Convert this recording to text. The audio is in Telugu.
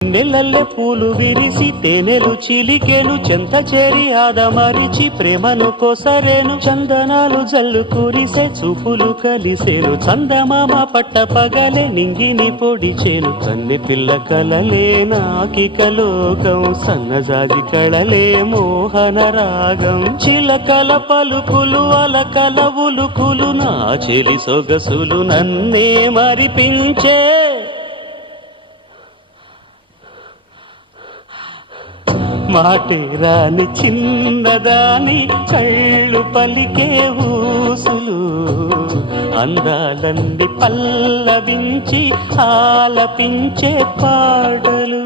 నెలల్లె పూలు విరిసి తేనెలు చిలికెను చెంత చేరి ఆదమరిచి ప్రేమను కోసరేను చందనాలు జల్లు కురిసే చూపులు కలిసేను చందమామ పట్ట పగలే నింగిని పొడిచేను కన్నె పిల్ల కలలే నాకిక లోకం సన్నజాజి కళలే మోహన రాగం చిలకల పలుకులు అలకల ఉలుకులు నా చెలి సొగసులు నన్నే మరిపించే మాటే రాని చిన్నదాని కళ్ళు పలికే ఊసులు అందాలన్నీ పల్లవించి ఆలపించే పాటలు